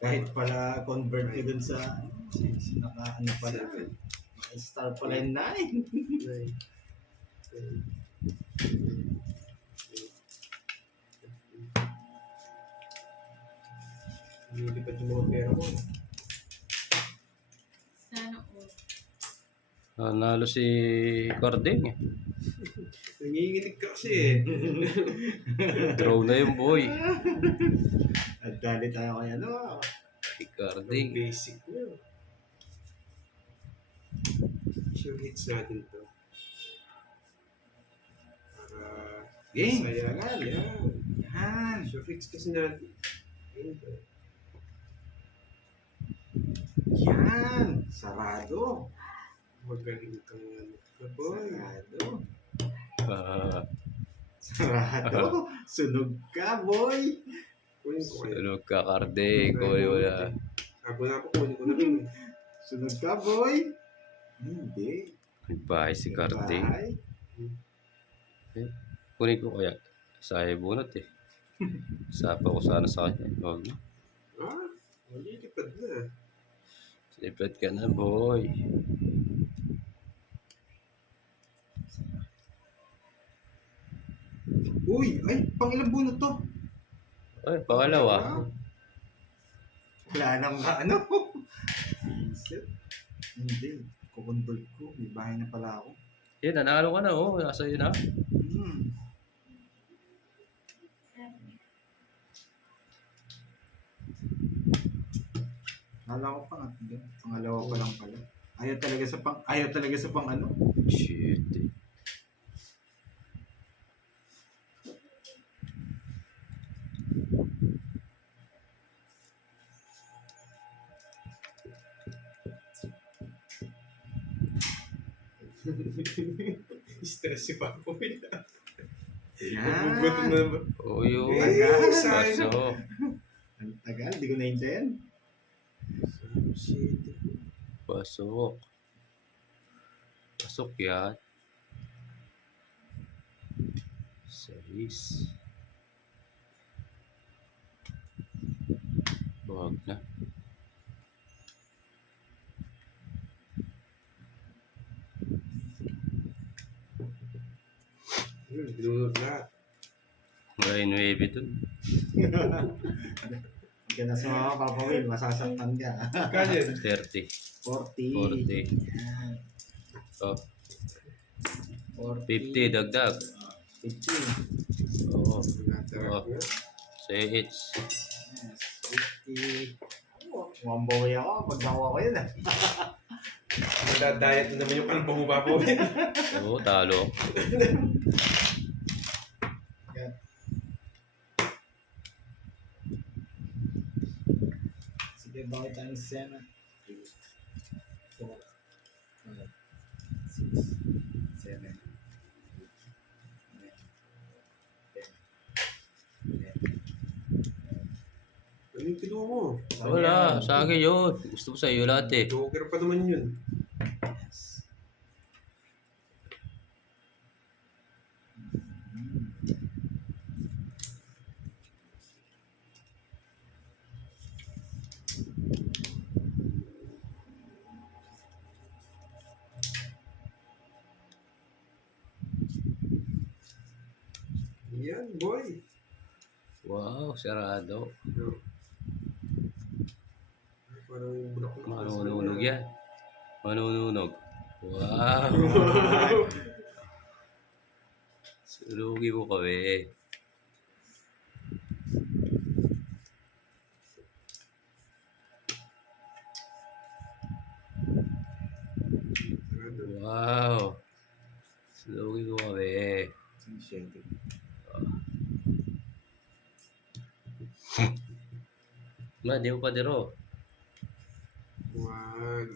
Kahit pala convert ko dun sa naka ano pala. Star pala yung 9. Nine. Ten. Lilipad yung mga pera ko. Sana all. Ah, nalo si Carding. Nanginginig ka kasi eh. Draw na yung boy. At dali tayo kay ano. Si Ang Carding. basic na. Sure hits natin to. Para Game. sayangan, yan. Yan. Sure hits kasi natin. Ayun ba? Yan. Sarado. Magaling kang ano. Boy. Sarado. Ah, Sarado. Sunog ka, boy. Kunin ko. Sunog ka, Carding. Kuya, wala. Ako na ako, kunin ko na eh. Sunog ka, boy. Hindi. Nagbahay si Carding. Bahay. Kunin ko kaya. Saya bunot eh. Sapa ko sana sa kanya. Huwag na. Ah, malilipad na. Lipad ka na, boy. Uy, ay, pang ilang bunot to? Ay, pangalawa. Wala nang ano. Isip. Hindi. Kukondol ko. May bahay na pala ako. Yan, nanalo ka na, oh. Nasa iyo na. Hmm. Kala ko pa nga. hindi. Pangalawa pa lang pala. Ayaw talaga sa pang ayaw talaga sa pang ano. Shit. eh. Stress si Papo. Yan. Gutom na ba? Uy, oh. Eh, sayang. Pasok. Ang tagal, di ko naintindihan. Shit. Pasok. Pasok yan. Sais. Huwag na. Yun, binunod lahat. Wala yung 9 dun. Ka na sumama, Papa Will. Masasaktan ka. Kaya, 30. 40. 40. Yan. Oh, 40. 50 dagdag. 50. Oo. natarap na. Sais. Yes. 50. Oh, Mambawi ako pag nakuha ko yun. ah. Nadadayat na naman yung kalbo mo, Papo. Oo, talo. Yan. Bakit ang sena? 4, 5, 6, 7, 8, 9, 10, 11, Ano yung kinuha mo? Wala, sa akin yun. Gusto ko sa iyo lahat eh. Joker pa naman yun. Yan, boy. Wow, sarado. No. Parang bulak. Manununog yan. Manununog. Wow. Sulugi mo kami. Ma, di mo pa diro. Wag.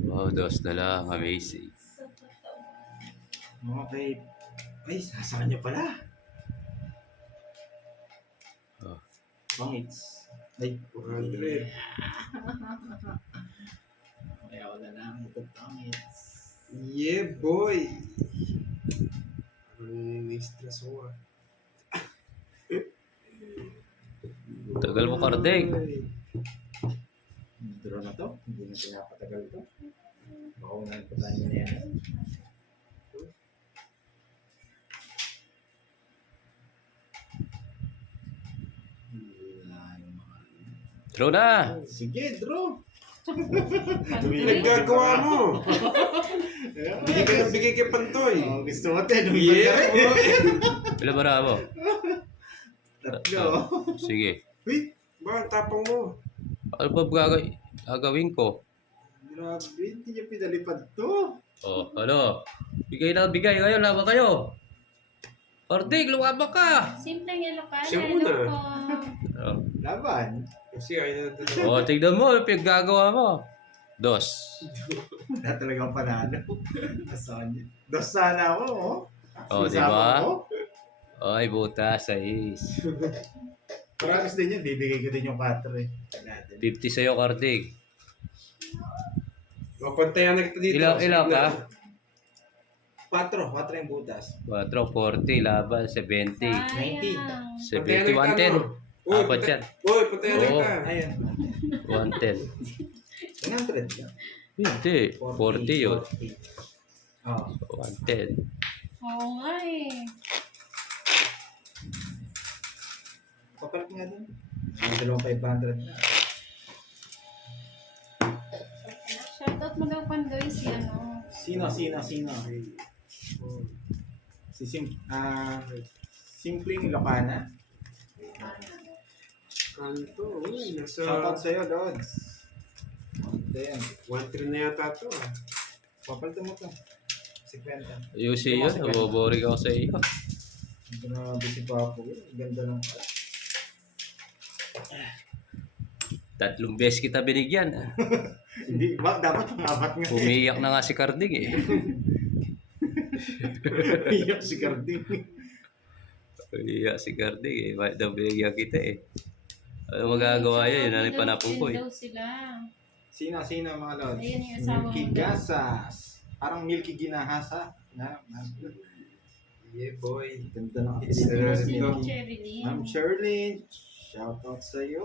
Wow, dos na lang. Amazing. Okay. Ay, sa kanya pala. Pangits. Ay, 100. Kaya wala lang. Ito pangits. Yeah, boy! Parang ako ah. Tagal mo, Kardeng. Draw na to. Hindi na pinapatagal to. Baka unahan pa tayo na yan. Wala yung mga- Draw na! Sige, draw. Pinaggagawa mo! Bigay ka ng bigay kay Pantoy! Oh, gusto mo tayo. Yeah! Ilan ba mo? Tatlo. Sige. Uy, Ba, ang tapang mo. Ano ba gagawin, gagawin ko? grabe. Hindi niya pinalipad to. Oh, ano? Bigay na bigay ngayon, laban kayo. Karding, lumabang ka! Simpleng yellow ka. Siya Hello muna. Ano? Laban. Kasi ayaw na dito. oh tignan mo, yung pinaggagawa mo. Dos. Na talagang panalo. Niya. Dos sana ako, oh. Oh, di Sasama ba? ko. Ay, buta, sais. Parang gusto niya, bibigay ko din yung 4 eh. Natin. 50 sa'yo, Karding. Mapantayan na kita dito. Ilaw, ilaw ka? 4, 4 yung butas. 4, 40, laban, 70. Sayang. 70, 110. Uy, pata- yan. Uy, patayan na Oo. kita. Ayun. 110. 100 yan. Hindi, 40 yun. 40. Oh. 110. Oo nga eh. Papalit nga din. Ang dalawang 500 na. Shoutout mo daw Pandoy si ano. Sino, sino, sino? Si Sim, ah, Simpleng Ilocana. Kanto, uy, nasa Shoutout sa'yo, Lods. Ito yan. 1-3 na yata to ah. Papalitan mo to. 50. Ayusin yun, naboboring ako sa iyo. Grabe si Papo. Ganda ng Tatlong beses kita binigyan. Hindi, ba, dapat pangapat nga. Umiyak na nga si Karding eh. Iyak si Carding. Umiyak si Karding eh. Bakit daw binigyan kita eh. Ano magagawa yan? Yun na yung panapong ko eh. daw sila. Sino, sino mga Lods? Ayan yung asawa Milky mo daw. Gasas. Parang Milky Ginahasa. Na, na, Yeah, boy. ganda ng ni Si Ma'am. Sherlyn. Shoutout sa'yo.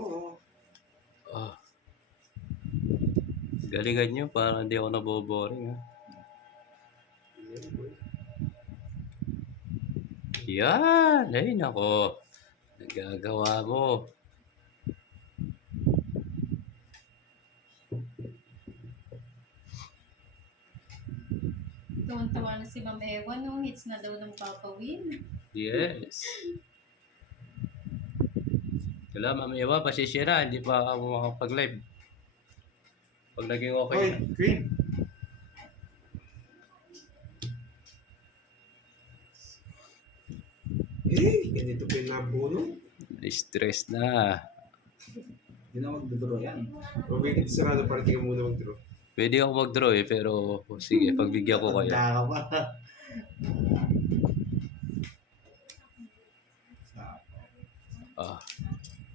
Ah. Galingan nyo para hindi ako naboboring ha. Yeah, boy. Yan! Ay nako. Nagagawa mo. Tuwan-tawa na si Ma'am Ewan. No? Hits na daw ng Papa Win. Yes. Wala, Ma'am Ewa, pasisira. Hindi pa ako makapag-live. Pag naging okay Oy, na. Queen. Eh, ganito pa yung nabuno. Stress na. Hindi na magdodoro yan. Huwag sarado para tingnan muna mag-draw. Pwede ako mag-draw eh, pero sige, pagbigyan ko kayo. Tanda ka pa. Ah,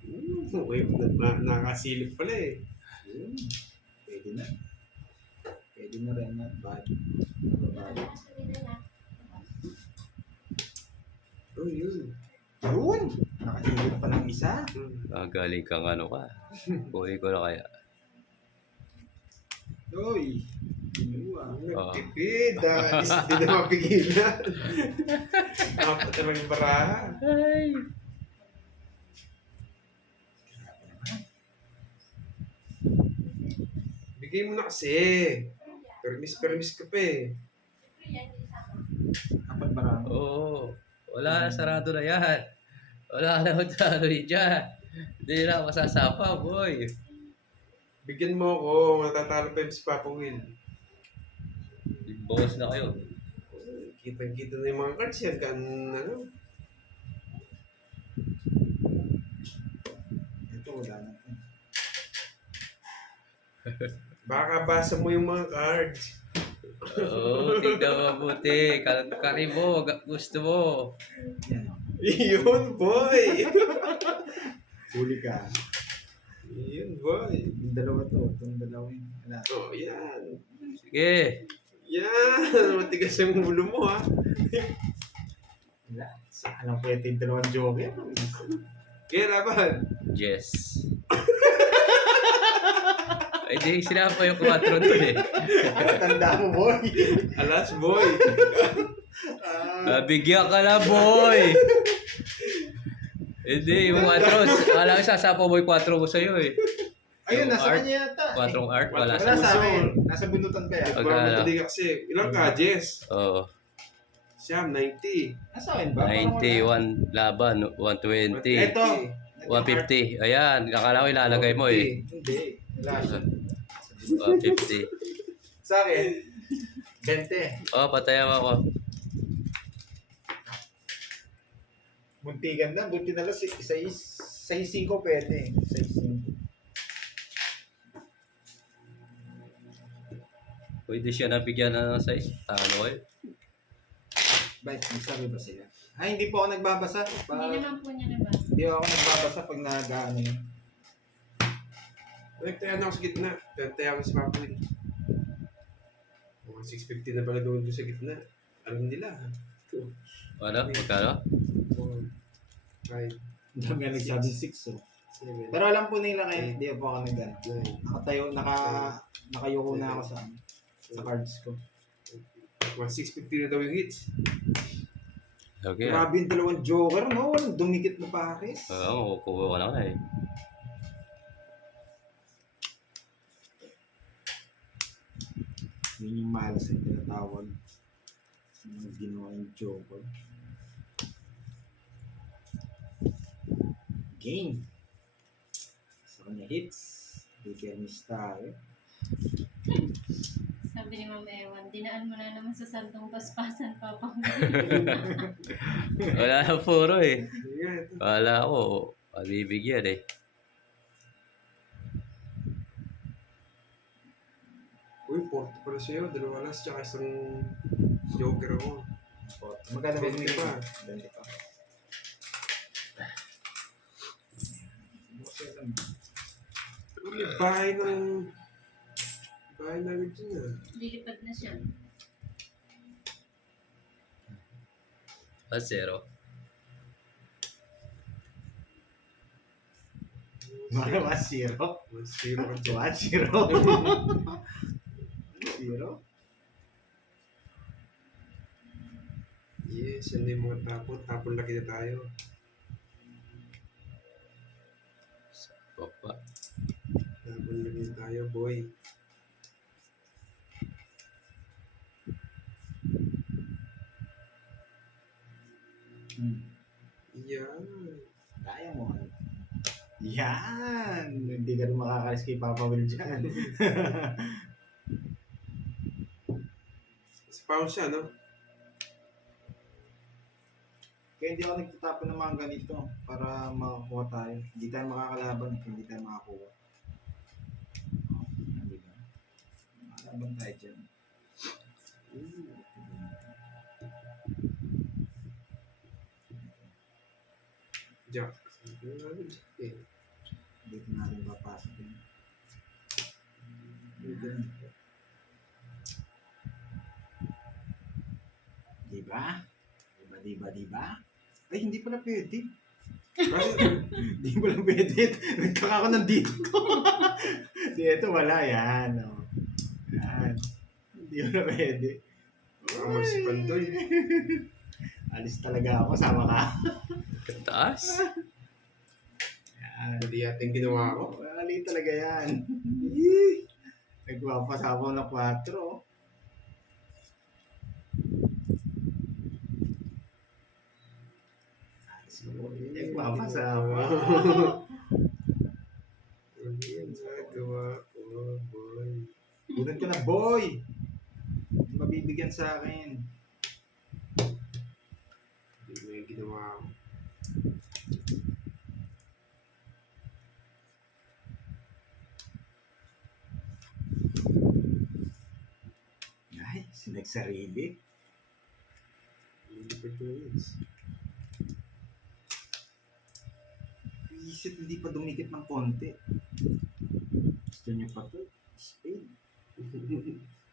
Hmm, Uy, na, na, nakasilip pala eh. Yun. Pwede na. Pwede na rin na. Bad. Bad. Oh, yun. Yun! Nakahilip pa ng isa. Hmm. gagaling kang ano ka. Kunin ko na kaya. Uy! Kinuha. Nagtipid ah. Is- Di na mapigilan. Apat na lang yung baraha. Ay! Bigay mo na kasi. Permis-permis ka pa eh. Apat marami. Oo. Wala na, sarado na yan. Wala na akong taloy dyan. Hindi na masasapa, boy. Bigyan mo ako. Matatalo pa yung si Papa Will. Bawas na kayo. Kita-kita na yung mga cards yan. Kan, ano? Ito wala na. Baka basa mo yung mga cards. Oo, tignan mo mabuti. Kari mo, gusto mo. Yan. Yun, boy! Huli ka. Yun, boy. Yung dalawa to. Itong dalawa yun. Wala. Oh, yan. Sige. Yan. Matigas yung ulo mo, ha? Wala. Sa alam ko yung dalawang joker. Kaya laban. Yes. Ay, di, sinapa yung 4 dun eh. Tanda mo, boy. Alas, boy. Ah, Nabigyan ka na, boy! Hindi, yung 4. Kala ko sasapa mo yung 4 mo sa'yo eh. ayun, nasa art? kanya yata. 4 art, wala Wala sa... sa akin. Nasa bundutan kaya. Nagmamadali ka kasi. Ilang ka, Jess? Oo. Siyam, 90. Nasa akin ba? Parang wala. 91 laban, 120. Ito. 150. Ayan, kakala ko ilalagay mo eh. Hindi. Wala siya. 150. Sa akin, 20. Oh, patayan mo ako. Muntigan na. Buti na lang. 6-5 pwede. 6-5. Pwede siya nabigyan na ng size. Talo eh. Bakit? May sabi ba sila? Ay, hindi po ako nagbabasa. Pa, Hindi naman po niya nabasa. hindi ako nagbabasa pag nag-ano yun. Tayo na ako sa gitna. Tayo tayo ako sa papa eh. Mga 650 na pala doon doon sa gitna. Alam nila. Ano? Magkano? four, five, Diyan nga nagsabi 6 oh. seven, Pero alam po nila kayo, hindi po ako nag Nakatayo, naka, nakayuko na ako sa, sa cards ko. Mga 650 na daw yung hits. Okay. Grabe yung dalawang joker, no? Walang dumikit na pares. Oo, kukuha ko na nga eh. Yun yung malas na tinatawag. Yung ginawa yung joker. Game. Sa kanya hits. Bigyan ni tayo. Sabi ni Ma'am Ewan, dinaan mo na naman sa santong paspasan, Papa. Wala na puro eh. Wala ko. Pabibigyan eh. Uy, 40 pala sa'yo. Dalawa last, tsaka isang joker ako. Magkano ba 20 kumita? pa. 20 pa. Bahay ng... Bahay na agad dyan ah. Lilipad na siya. Ah, zero. Mga mga zero. Mas zero. What? Zero? Zero? Yes, na yung mga tapon. Tapon laki na tayo. Papa. Tapon laki na tayo, boy. Hmm. Yan. Kaya mo. ano? Yan! Hindi ka rin makakalis kay Papa Will dyan. Sa pound siya, no? Kaya hindi ako nagtatapon ng mga ganito para makakuha tayo. Hindi tayo makakalaban hindi tayo makakuha. Oh, Hindi ba? Makalaban tayo dyan. Jack. Nga yun, Jack eh. Dito natin papasok yun. Dito. Diba? Diba, diba, diba? Ay, hindi pala pwede. Hindi lang pwede. Nagkaka ako nandito ko. Di, ito wala. Yan. Oh. Yan. Hindi mo na pwede. Kamar si Pandoy. Alis talaga ako. Sama ka. Taas. Yan. Mali yating ginawa ko. Mali talaga yan. Yee! Nagpapasabaw na 4. oh. Bunod ka na, boy! Mabibigyan sa akin. Hindi mo yung ginawa ko. Ay, sinagsarili. Hindi pa isit hindi pa dumikit ng konti. Gusto niyo pa to? Spade.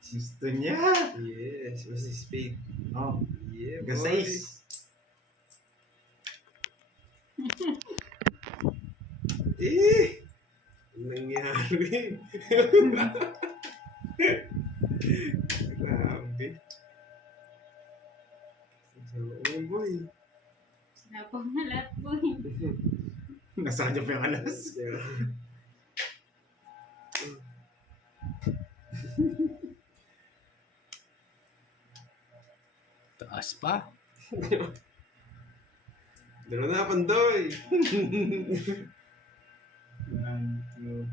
Gusto niya. Yes, was the spade. Oh, Yeah, hanggang boy. Eh! Ang nangyari? Grabe. So, oh boy. Sinapang na lahat po. eh. Nasaan niyo pa yung alas? Taas pa. Dalo na, Pandoy! One, two.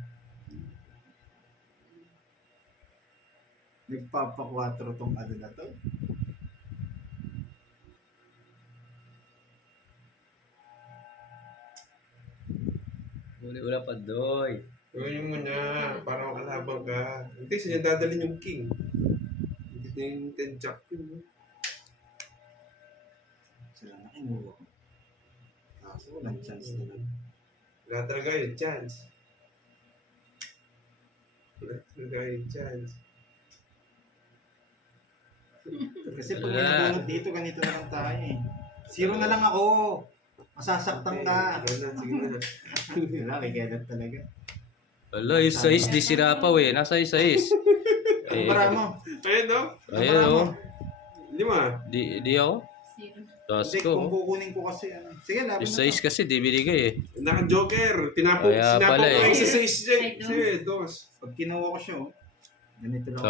Nagpapakwatro tong ano na to. Uli wala pa doy. Gawin mo muna, para makalabang ka. Hindi, saan niya dadalhin yung king? Hindi na yung ten jack yun. no? Sila na kinuha ko. Kaso walang chance talaga. Wala talaga yung chance. Wala talaga yung chance. Kasi pag Wala. may nabunot dito, ganito na lang tayo eh. Zero na lang ako. Masasaktan ka. Okay, Sige na, sige na. Wala, kay Kenneth talaga. Wala, yung size di sira pa we. Nasa yung size? Eh, para mo? Ayun, no? Ayun oh. Lima. Di, di ako. Zero. Taas Hindi, kung ko. kukunin ko kasi ano. Sige, laban Yung mo size to. kasi di binigay eh. Naka-joker. Tinapo, Kaya sinapo pala ko eh. yung sa 6 dyan. Ay, dos. Sige, dos. Pag kinuha ko siya, oh, ganito lang.